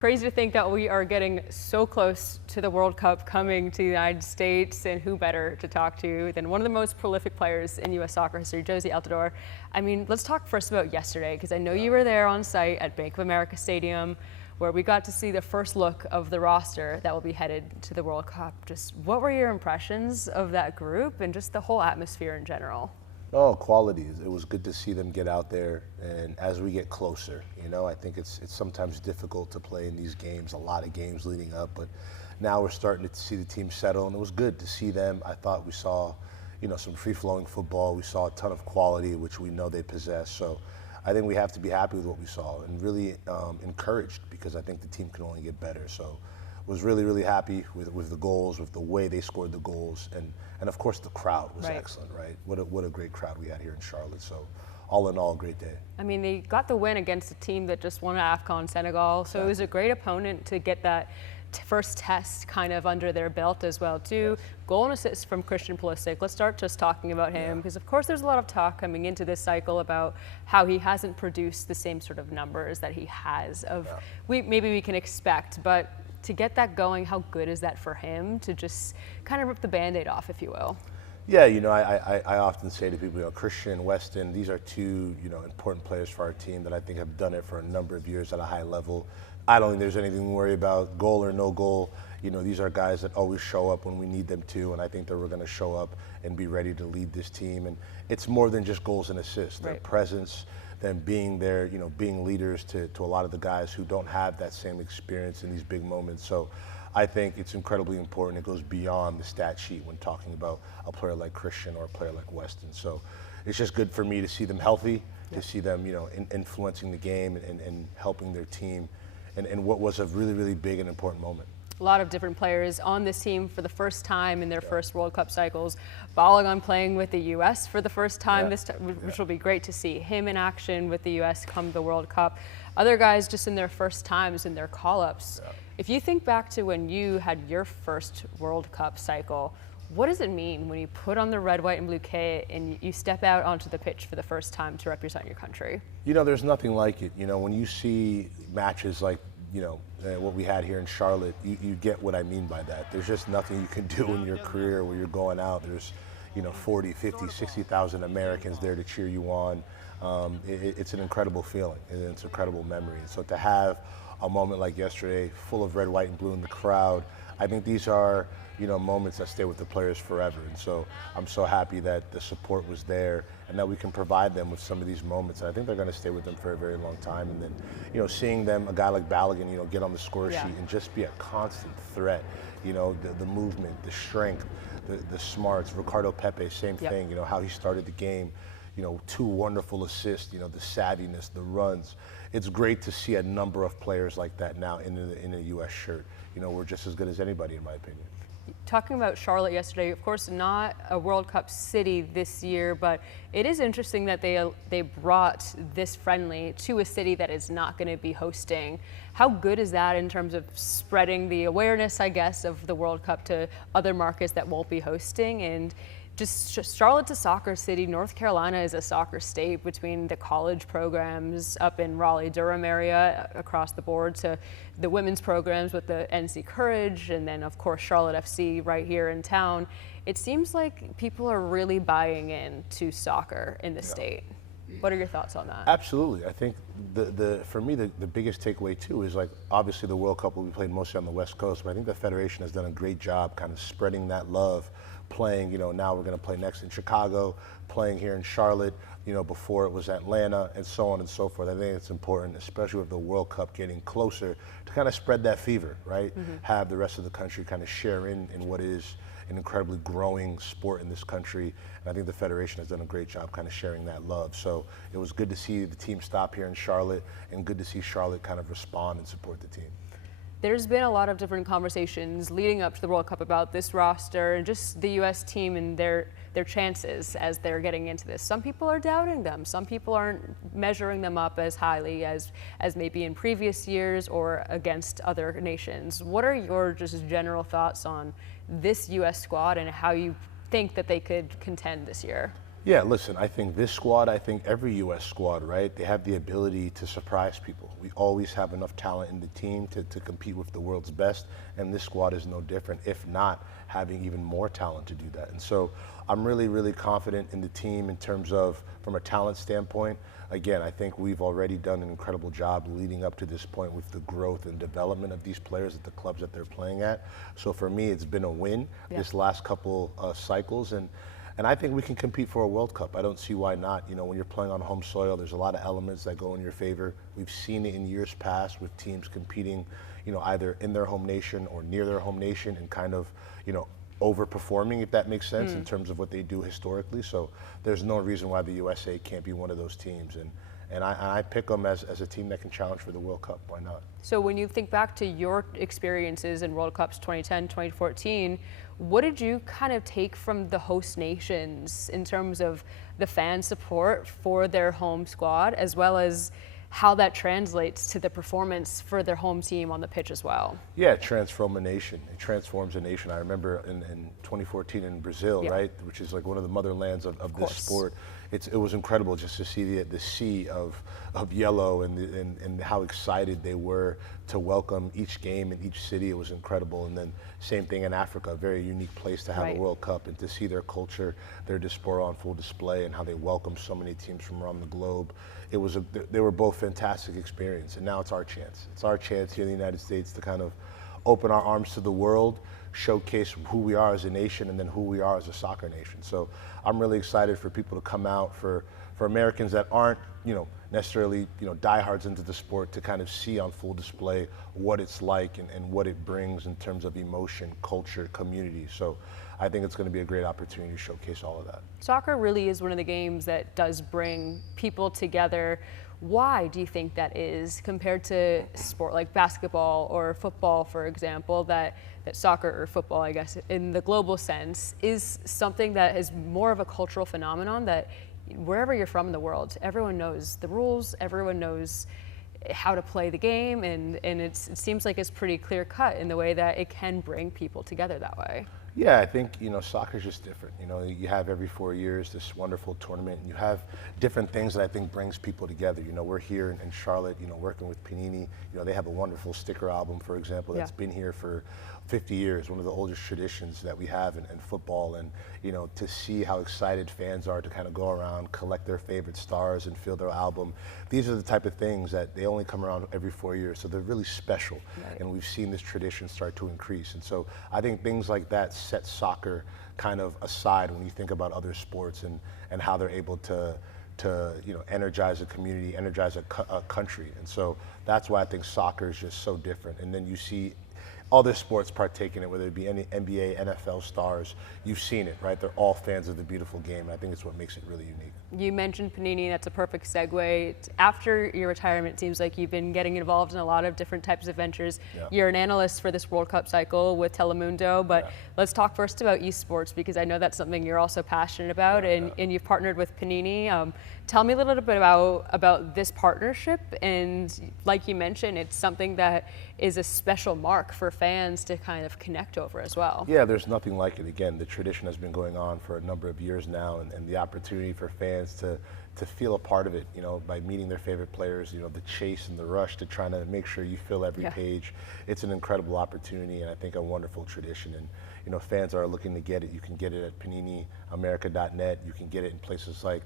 Crazy to think that we are getting so close to the World Cup coming to the United States, and who better to talk to than one of the most prolific players in U.S. soccer history, Jozy Altidore. I mean, let's talk first about yesterday, because I know you were there on site at Bank of America Stadium, where we got to see the first look of the roster that will be headed to the World Cup. Just what were your impressions of that group and just the whole atmosphere in general? Oh, qualities. It was good to see them get out there, and as we get closer, I think it's sometimes difficult to play in these games, a lot of games leading up, but now we're starting to see the team settle, and it was good to see them. I thought we saw, some free-flowing football. We saw a ton of quality, which we know they possess. So I think we have to be happy with what we saw and really encouraged, because I think the team can only get better. So was really, really happy with the goals, with the way they scored the goals, and of course the crowd was excellent, right? What a great crowd we had here in Charlotte. So all in all, a great day. I mean, they got the win against a team that just won AFCON, Senegal, so it was a great opponent to get that first test kind of under their belt as well too. Yes. Goal and assist from Christian Pulisic. Let's start just talking about him, because of course there's a lot of talk coming into this cycle about how he hasn't produced the same sort of numbers that he has maybe we can expect, but to get that going, how good is that for him to just kind of rip the Band-Aid off, if you will? Yeah, I often say to people, Christian, Weston, these are two, important players for our team that I think have done it for a number of years at a high level. I don't think there's anything to worry about, goal or no goal. These are guys that always show up when we need them to, and I think that we're going to show up and be ready to lead this team. And it's more than just goals and assists. Their presence, them being there, being leaders to a lot of the guys who don't have that same experience in these big moments. So I think it's incredibly important. It goes beyond the stat sheet when talking about a player like Christian or a player like Weston. So it's just good for me to see them healthy, to see them, influencing the game and helping their team and what was a really, really big and important moment. A lot of different players on this team for the first time in their first World Cup cycles. Balogun playing with the U.S. for the first time this time, which will be great to see him in action with the U.S. come the World Cup. Other guys just in their first times in their call-ups. If you think back to when you had your first World Cup cycle, what does it mean when you put on the red, white, and blue kit and you step out onto the pitch for the first time to represent your country? There's nothing like it. When you see matches like what we had here in Charlotte, you get what I mean by that. There's just nothing you can do in your career where you're going out. There's 40, 50, 60,000 Americans there to cheer you on. It's an incredible feeling, and it's an incredible memory. And so to have a moment like yesterday, full of red, white, and blue in the crowd, I think these are moments that stay with the players forever. And so I'm so happy that the support was there and that we can provide them with some of these moments. And I think they're going to stay with them for a very long time. And then, seeing them, a guy like Balogun, get on the score sheet and just be a constant threat. The movement, the strength, the smarts. Ricardo Pepe, same thing. How he started the game. Two wonderful assists. The savviness, the runs. It's great to see a number of players like that now in a U.S. shirt. We're just as good as anybody, in my opinion. Talking about Charlotte yesterday, of course, not a World Cup city this year, but it is interesting that they brought this friendly to a city that is not going to be hosting. How good is that in terms of spreading the awareness, I guess, of the World Cup to other markets that won't be hosting? And just Charlotte's a soccer city. North Carolina is a soccer state, between the college programs up in Raleigh-Durham area across the board to the women's programs with the NC Courage, and then of course Charlotte FC right here in town. It seems like people are really buying into soccer in the state. What are your thoughts on that? Absolutely. I think for me, the biggest takeaway too is, like, obviously the World Cup will be played mostly on the West Coast, but I think the Federation has done a great job kind of spreading that love, playing, now we're going to play next in Chicago, playing here in Charlotte, before it was Atlanta, and so on and so forth. I think it's important, especially with the World Cup getting closer, to kind of spread that fever, right? Have the rest of the country kind of share in what is an incredibly growing sport in this country. And I think the Federation has done a great job kind of sharing that love. So it was good to see the team stop here in Charlotte, and good to see Charlotte kind of respond and support the team. There's been a lot of different conversations leading up to the World Cup about this roster and just the U.S. team and their chances as they're getting into this. Some people are doubting them. Some people aren't measuring them up as highly as maybe in previous years or against other nations. What are your just general thoughts on this U.S. squad and how you think that they could contend this year? Yeah, listen, I think this squad, I think every U.S. squad, right, they have the ability to surprise people. We always have enough talent in the team to compete with the world's best, and this squad is no different, if not having even more talent to do that. And so I'm really, really confident in the team in terms of, from a talent standpoint. Again, I think we've already done an incredible job leading up to this point with the growth and development of these players at the clubs that they're playing at. So for me, it's been a win this last couple cycles. And I think we can compete for a World Cup. I don't see why not. You know, when you're playing on home soil, there's a lot of elements that go in your favor. We've seen it in years past with teams competing, you know, either in their home nation or near their home nation and kind of, you know, overperforming, if that makes sense, in terms of what they do historically. So there's no reason why the USA can't be one of those teams. And I pick them as a team that can challenge for the World Cup. Why not? So when you think back to your experiences in World Cups 2010, 2014, what did you kind of take from the host nations in terms of the fan support for their home squad, as well as how that translates to the performance for their home team on the pitch as well? Yeah, it transforms a nation. It transforms a nation. I remember in 2014 in Brazil, right, which is like one of the motherlands of this sport. It was incredible just to see the sea of yellow and how excited they were to welcome each game in each city. It was incredible. And then same thing in Africa, a very unique place to have a World Cup, and to see their culture, their diaspora on full display, and how they welcome so many teams from around the globe. They were both fantastic experience, and now it's our chance. It's our chance here in the United States to kind of open our arms to the world, showcase who we are as a nation, and then who we are as a soccer nation. So I'm really excited for people to come out, for Americans that aren't, you know, necessarily, you know, diehards into the sport, to kind of see on full display what it's like and what it brings in terms of emotion, culture, community. So I think it's going to be a great opportunity to showcase all of that. Soccer really is one of the games that does bring people together. Why do you think that is, compared to sport like basketball or football, for example, that soccer, or football, I guess, in the global sense, is something that is more of a cultural phenomenon that wherever you're from in the world, everyone knows the rules, everyone knows how to play the game, and it seems like it's pretty clear cut in the way that it can bring people together that way. Yeah, I think, you know, soccer's just different. You know, you have every 4 years this wonderful tournament, and you have different things that I think brings people together. You know, we're here in Charlotte, you know, working with Panini. You know, they have a wonderful sticker album, for example, that's been here for 50 years, one of the oldest traditions that we have in football. And, you know, to see how excited fans are to kind of go around, collect their favorite stars and fill their album. These are the type of things that they only come around every 4 years, so they're really special. And we've seen this tradition start to increase. And so I think things like that set soccer kind of aside when you think about other sports and how they're able to you know, energize a community, energize a country. And so that's why I think soccer is just so different. And then you see other sports partake in it, whether it be any NBA, NFL stars. You've seen it, right? They're all fans of the beautiful game, and I think it's what makes it really unique. You mentioned Panini, that's a perfect segue. After your retirement, it seems like you've been getting involved in a lot of different types of ventures. You're an analyst for this World Cup cycle with Telemundo, but let's talk first about esports, because I know that's something you're also passionate about, and you've partnered with Panini. Tell me a little bit about this partnership, and like you mentioned, it's something that is a special mark for fans to kind of connect over as well. Yeah, there's nothing like it. Again, the tradition has been going on for a number of years now, and the opportunity for fans to feel a part of it, you know, by meeting their favorite players, you know, the chase and the rush to trying to make sure you fill every page. It's an incredible opportunity, and I think a wonderful tradition. And, you know, fans are looking to get it. You can get it at PaniniAmerica.net. You can get it in places like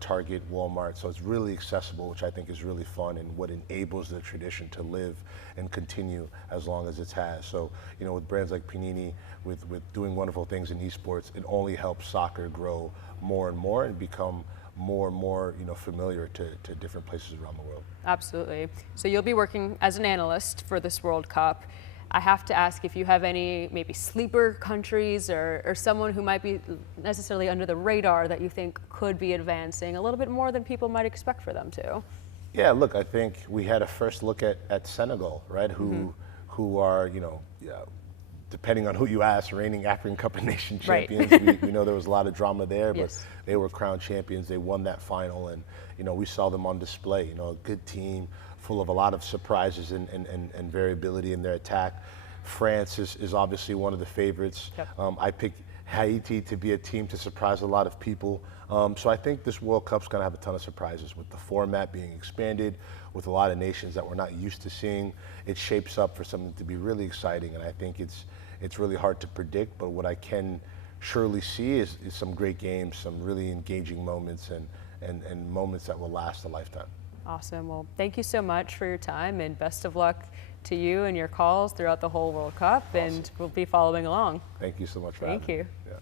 Target, Walmart. So it's really accessible, which I think is really fun, and what enables the tradition to live and continue as long as it has. So, you know, with brands like Panini, with doing wonderful things in esports, it only helps soccer grow more and more and become more and more, you know, familiar to different places around the world. Absolutely. So you'll be working as an analyst for this World Cup. I have to ask if you have any maybe sleeper countries or someone who might be necessarily under the radar that you think could be advancing a little bit more than people might expect for them to. Yeah, look, I think we had a first look at Senegal, right? Who are, you know, depending on who you ask, reigning African Cup of Nations champions. We know there was a lot of drama there, but they were crowned champions. They won that final, and, you know, we saw them on display. You know, a good team full of a lot of surprises and variability in their attack. France is obviously one of the favorites. I picked Haiti to be a team to surprise a lot of people. So I think this World Cup's going to have a ton of surprises with the format being expanded, with a lot of nations that we're not used to seeing. It shapes up for something to be really exciting, and I think it's really hard to predict, but what I can surely see is some great games, some really engaging moments, and moments that will last a lifetime. Awesome. Well, thank you so much for your time, and best of luck to you and your calls throughout the whole World Cup, Awesome. and we'll be following along. Thank you so much for having me. Thank you. Yeah.